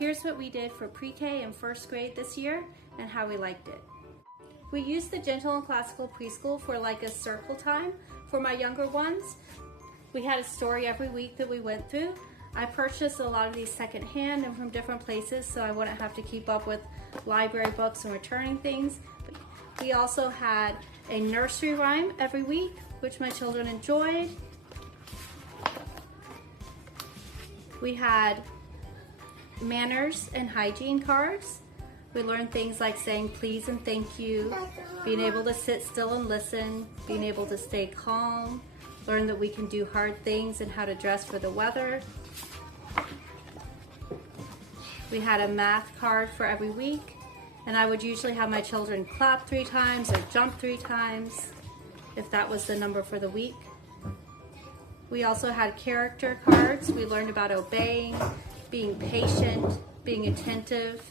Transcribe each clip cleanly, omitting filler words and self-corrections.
Here's what we did for pre-K and first grade this year and how we liked it. We used the Gentle+Classical Preschool for like a circle time for my younger ones. We had a story every week that we went through. I purchased a lot of these secondhand and from different places so I wouldn't have to keep up with library books and returning things. We also had a nursery rhyme every week, which my children enjoyed. We had manners and hygiene cards. We learned things like saying please and thank you, being able to sit still and listen, being able to stay calm, learn that we can do hard things and how to dress for the weather. We had a math card for every week, and I would usually have my children clap 3 times or jump 3 times if that was the number for the week. We also had character cards. We learned about obeying, being patient, being attentive.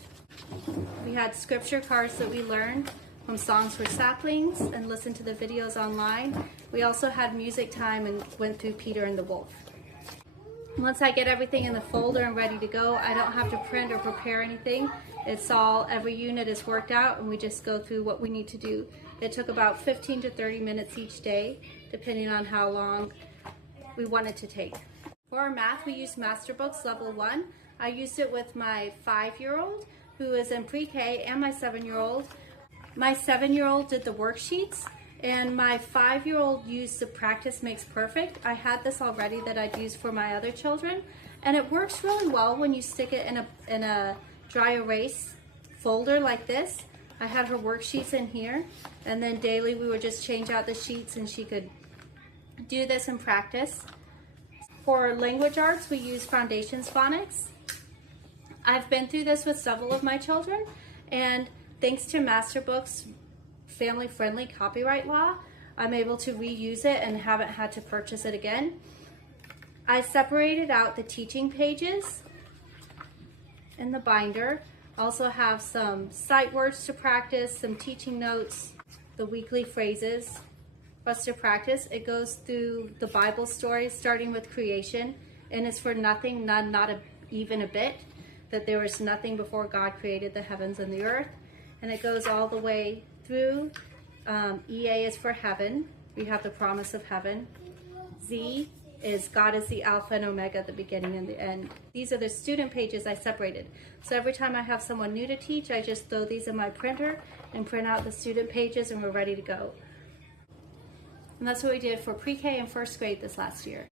We had scripture cards that we learned from Songs for Saplings and listened to the videos online. We also had music time and went through Peter and the Wolf. Once I get everything in the folder and ready to go, I don't have to print or prepare anything. It's all, every unit is worked out and we just go through what we need to do. It took about 15 to 30 minutes each day, depending on how long we wanted to take. For our math, we used Master Books Level 1. I used it with my 5-year-old who is in pre-K and my 7-year-old. My 7-year-old did the worksheets and my 5-year-old used the Practice Makes Perfect. I had this already that I'd use for my other children, and it works really well when you stick it in a dry erase folder like this. I had her worksheets in here, and then daily we would just change out the sheets and she could do this and practice. For language arts, we use Foundations Phonics. I've been through this with several of my children, and thanks to Master Books family-friendly copyright law, I'm able to reuse it and haven't had to purchase it again. I separated out the teaching pages in the binder. Also have some sight words to practice, some teaching notes, the weekly phrases for us to practice. It goes through the Bible stories starting with creation, and it's for nothing, not even a bit, that there was nothing before God created the heavens and the earth. And it goes all the way through. EA is for heaven. We have the promise of heaven. Z is God is the Alpha and Omega, the beginning and the end. These are the student pages I separated. So every time I have someone new to teach, I just throw these in my printer and print out the student pages and we're ready to go. And that's what we did for pre-K and first grade this last year.